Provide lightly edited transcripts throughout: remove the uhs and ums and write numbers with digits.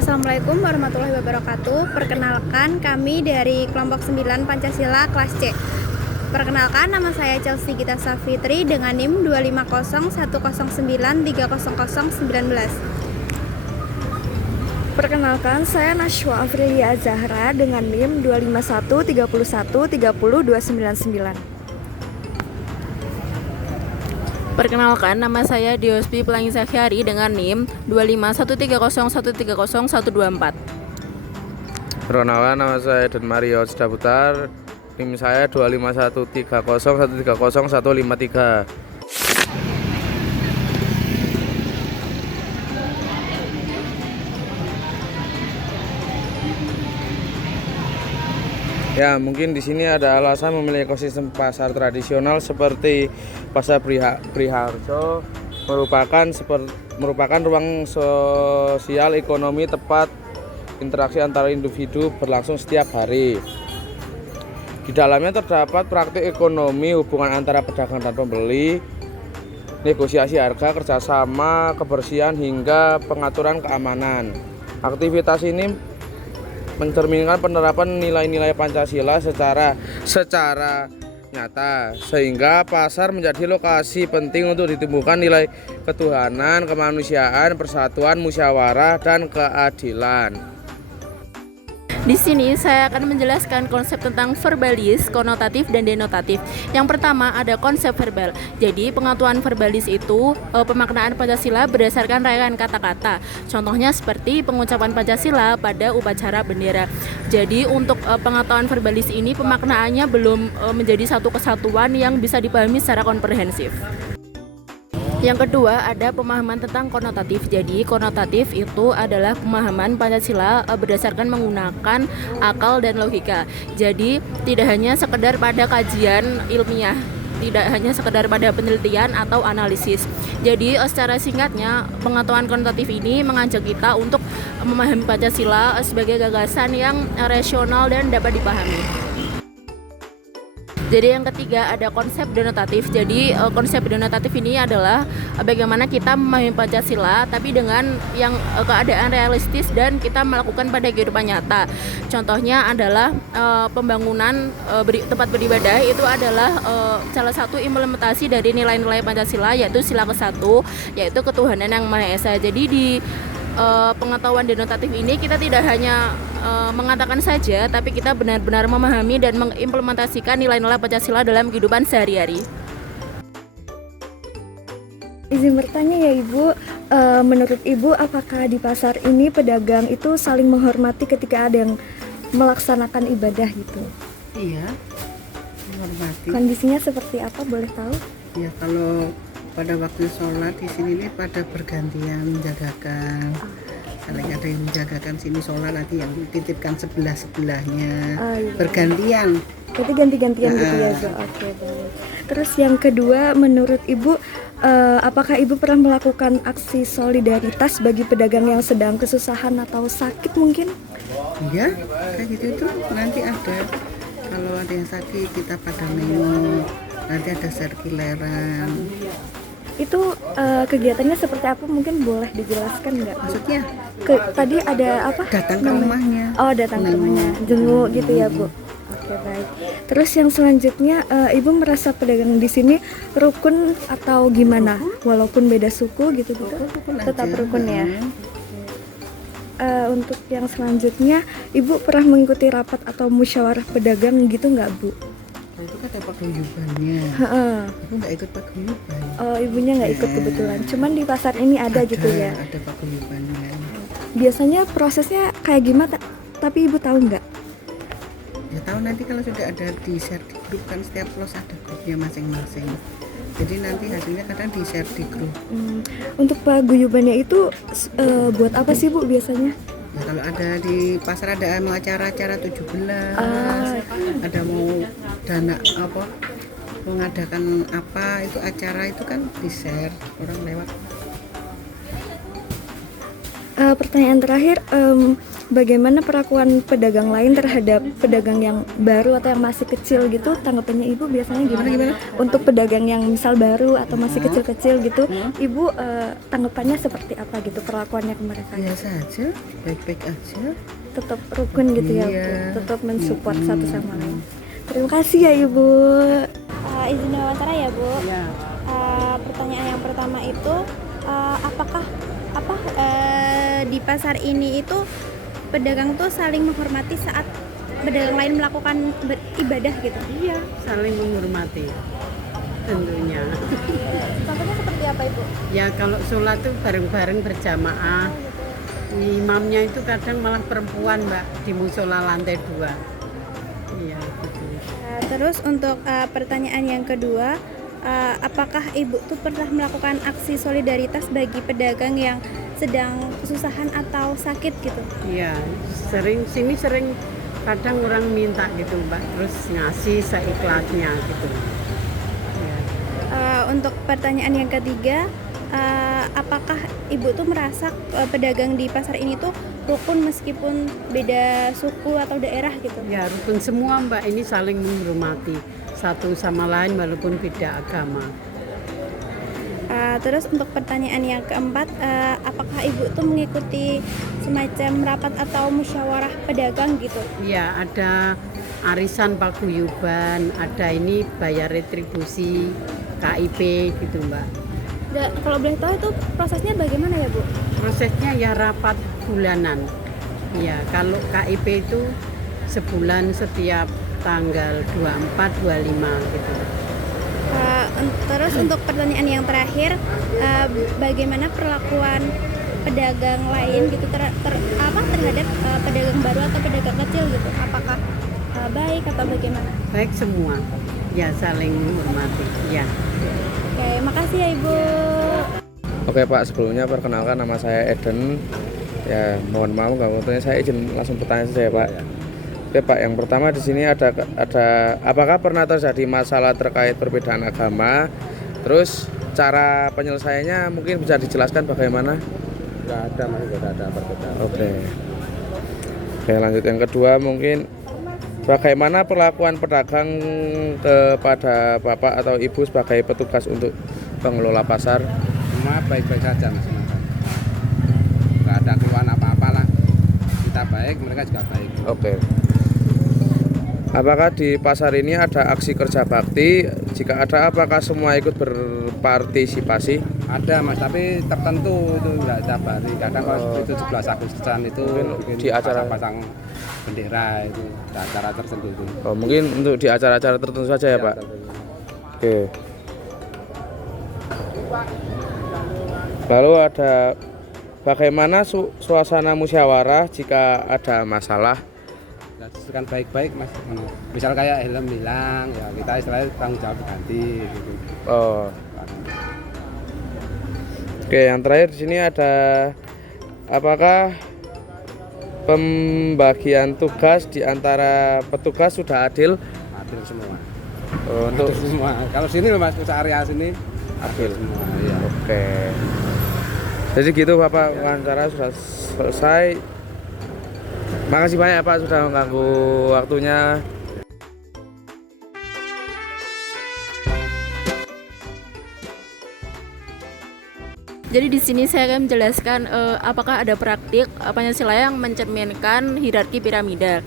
Assalamualaikum warahmatullahi wabarakatuh. Perkenalkan, kami dari kelompok 9 Pancasila kelas C. Perkenalkan, nama saya Chelsea Gita Safitri dengan NIM 25010030919. Perkenalkan, saya Nashwa Afrilia Zahra dengan NIM 25131300299. Perkenalkan, nama saya Diospi Pelangi Zakhyari dengan NIM 25130130124. Perkenalkan, nama saya Dan Mario Sedaputar, NIM saya 25130130153. Ya, mungkin di sini ada alasan memilih ekosistem pasar tradisional seperti Pasar Priharjo merupakan ruang sosial ekonomi tempat interaksi antara individu berlangsung setiap hari. Di dalamnya terdapat praktik ekonomi, hubungan antara pedagang dan pembeli, negosiasi harga, kerjasama, kebersihan, hingga pengaturan keamanan. Aktivitas ini mencerminkan penerapan nilai-nilai Pancasila secara nyata, sehingga pasar menjadi lokasi penting untuk ditumbuhkan nilai ketuhanan, kemanusiaan, persatuan, musyawarah, dan keadilan. Di sini saya akan menjelaskan konsep tentang verbalis, konotatif, dan denotatif. Yang pertama ada konsep verbal. Jadi pengetahuan verbalis itu pemaknaan Pancasila berdasarkan rangkaian kata-kata. Contohnya seperti pengucapan Pancasila pada upacara bendera. Jadi untuk pengetahuan verbalis ini pemaknaannya belum menjadi satu kesatuan yang bisa dipahami secara komprehensif. Yang kedua ada pemahaman tentang konotatif. Jadi konotatif itu adalah pemahaman Pancasila berdasarkan menggunakan akal dan logika. Jadi tidak hanya sekedar pada kajian ilmiah, tidak hanya sekedar pada penelitian atau analisis. Jadi secara singkatnya pengetahuan konotatif ini mengajak kita untuk memahami Pancasila sebagai gagasan yang rasional dan dapat dipahami. Jadi yang ketiga ada konsep denotatif. Jadi konsep denotatif ini adalah bagaimana kita memahami Pancasila tapi dengan yang keadaan realistis dan kita melakukan pada kehidupan nyata. Contohnya adalah pembangunan tempat beribadah itu adalah salah satu implementasi dari nilai-nilai Pancasila, yaitu sila ke-1, yaitu ketuhanan yang Maha Esa. Jadi di pengetahuan denotatif ini kita tidak hanya mengatakan saja, tapi kita benar-benar memahami dan mengimplementasikan nilai-nilai Pancasila dalam kehidupan sehari-hari. Izin bertanya ya Ibu, menurut Ibu apakah di pasar ini pedagang itu saling menghormati ketika ada yang melaksanakan ibadah gitu? Iya, menghormati. Kondisinya seperti apa, boleh tahu? Ya kalau pada waktu sholat di sini nih pada bergantian menjagakan. Saling ada yang menjagakan sini sholat, nanti yang titipkan sebelahnya. Iya. Bergantian. Jadi ganti-gantian gitu ya Bu? Oke, baik. Terus yang kedua, menurut Ibu, apakah Ibu pernah melakukan aksi solidaritas bagi pedagang yang sedang kesusahan atau sakit mungkin? Iya, kayak gitu tuh nanti ada. Kalau ada yang sakit kita pada nengok, nanti ada sirkuleran. Itu kegiatannya seperti apa, mungkin boleh dijelaskan nggak? Maksudnya? Tadi ada apa? Datang ke rumahnya. Oh, datang ke rumahnya, jenguk gitu ya Bu? Oke, baik. Terus yang selanjutnya, Ibu merasa pedagang di sini rukun atau gimana? Walaupun beda suku gitu-gitu, tetap rukun ya? Untuk yang selanjutnya, Ibu pernah mengikuti rapat atau musyawarah pedagang gitu nggak Bu? Itu kan ada paguyubannya. Aku nggak ikut paguyuban. Oh, Ibunya nggak ikut kebetulan. Cuman di pasar ini ada gitu ya? Ada paguyubannya. Biasanya prosesnya kayak gimana? Tapi Ibu tahu nggak? Ya tahu, nanti kalau sudah ada di share di grup kan setiap plos ada grupnya masing-masing. Jadi nanti hasilnya kadang di share di grup. Untuk paguyubannya itu buat apa sih Bu biasanya? Ya, kalau ada di pasar ada mau acara-acara 17, ada mau dana apa, mengadakan apa itu acara itu kan di share orang lewat. Pertanyaan terakhir, bagaimana perlakuan pedagang lain terhadap pedagang yang baru atau yang masih kecil gitu? Tanggapannya Ibu biasanya gimana? Untuk pedagang yang misal baru atau masih kecil-kecil gitu, Ibu tanggapannya seperti apa gitu perlakuannya ke mereka? Biasa aja, baik-baik aja. Tetap rukun gitu ya, Bu? Iya. Tetap mensupport satu sama lain. Terima kasih ya Ibu. Izin wawancara ya Bu. Ya. Pertanyaan yang pertama itu apakah di pasar ini itu pedagang tuh saling menghormati saat pedagang lain melakukan ibadah gitu? Iya, saling menghormati tentunya. Contohnya seperti apa Ibu? Ya kalau sholat tuh bareng-bareng berjamaah. Imamnya itu kadang malah perempuan Mbak di musola lantai 2. Iya gitu. Terus untuk pertanyaan yang kedua, apakah Ibu tuh pernah melakukan aksi solidaritas bagi pedagang yang sedang kesusahan atau sakit gitu? Iya, sering kadang orang minta gitu Mbak, terus ngasih seikhlasnya gitu. Ya. Untuk pertanyaan yang ketiga, apakah Ibu tuh merasa pedagang di pasar ini tuh rukun meskipun beda suku atau daerah gitu? Ya rukun semua Mbak, ini saling menghormati satu sama lain walaupun beda agama. Terus untuk pertanyaan yang keempat, apakah Ibu tuh mengikuti semacam rapat atau musyawarah pedagang gitu? Ya ada arisan paguyuban, ada ini bayar retribusi KIP gitu Mbak. Kalau boleh tahu itu prosesnya bagaimana ya Bu? Prosesnya ya rapat bulanan. Ya kalau KIP itu sebulan setiap tanggal 24, 25 gitu. Terus untuk pertanyaan yang terakhir, bagaimana perlakuan pedagang lain gitu terhadap pedagang baru atau pedagang kecil gitu? Apakah baik atau bagaimana? Baik semua, ya saling menghormati. Ya. Oke, makasih ya Ibu. Oke Pak, sebelumnya perkenalkan nama saya Eden. Ya mohon maaf nggak waktunya, saya izin langsung pertanyaan saja Pak. Oke Pak, yang pertama di sini ada apakah pernah terjadi masalah terkait perbedaan agama? Terus cara penyelesaiannya mungkin bisa dijelaskan bagaimana? Nggak ada, masih nggak ada perbedaan. Oke, lanjut yang kedua mungkin bagaimana perlakuan pedagang kepada Bapak atau Ibu sebagai petugas untuk pengelola pasar? Semua baik-baik saja Mas. Nggak ada keluhan apa-apa lah. Kita baik, mereka juga baik. Oke. Apakah di pasar ini ada aksi kerja bakti? Jika ada, apakah semua ikut berpartisipasi? Ada Mas, tapi tertentu itu nggak tiap hari. Kadang kalau itu 17 Agustusan itu Mungkin bikin di acara- pasang bendera itu, ada acara tertentu itu. Oh, mungkin untuk di acara-acara tertentu saja ya Pak? Tertentu. Oke. Lalu ada bagaimana suasana musyawarah jika ada masalah? Kan baik-baik Mas. Misal kayak helm hilang, ya kita istilahnya tanggung jawab ganti gitu. Oh. Oke, yang terakhir di sini ada apakah pembagian tugas di antara petugas sudah adil? Adil semua. Oh, untuk Adil semua. Kalau sini loh Mas, area sini adil. semua. Iya. Oke. Jadi gitu Bapak, wawancara sudah selesai. Makasih banyak Pak sudah mengganggu waktunya. Jadi di sini saya akan menjelaskan apakah ada praktik Pancasila yang mencerminkan hierarki piramidal.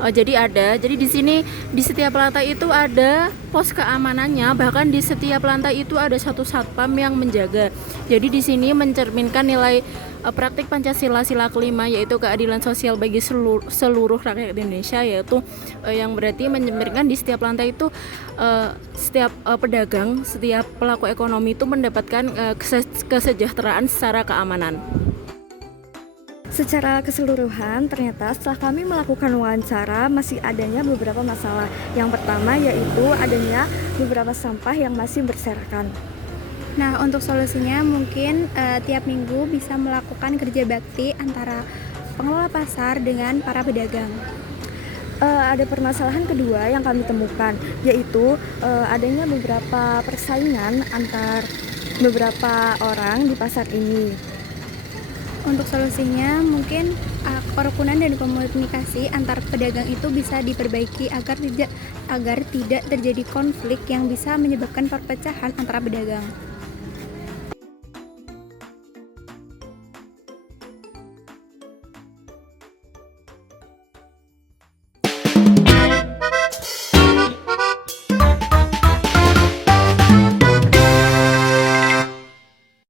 Jadi di sini di setiap lantai itu ada pos keamanannya, bahkan di setiap lantai itu ada satu satpam yang menjaga. Jadi di sini mencerminkan nilai praktik Pancasila sila kelima, yaitu keadilan sosial bagi seluruh rakyat Indonesia, yaitu yang berarti mencerminkan di setiap lantai itu setiap pedagang, setiap pelaku ekonomi itu mendapatkan kesejahteraan secara keamanan. Secara keseluruhan, ternyata setelah kami melakukan wawancara masih adanya beberapa masalah. Yang pertama yaitu adanya beberapa sampah yang masih berserakan. Nah, untuk solusinya mungkin tiap minggu bisa melakukan kerja bakti antara pengelola pasar dengan para pedagang. Ada permasalahan kedua yang kami temukan, yaitu adanya beberapa persaingan antar beberapa orang di pasar ini. Untuk solusinya mungkin kerukunan dan komunikasi antar pedagang itu bisa diperbaiki agar tidak terjadi konflik yang bisa menyebabkan perpecahan antara pedagang.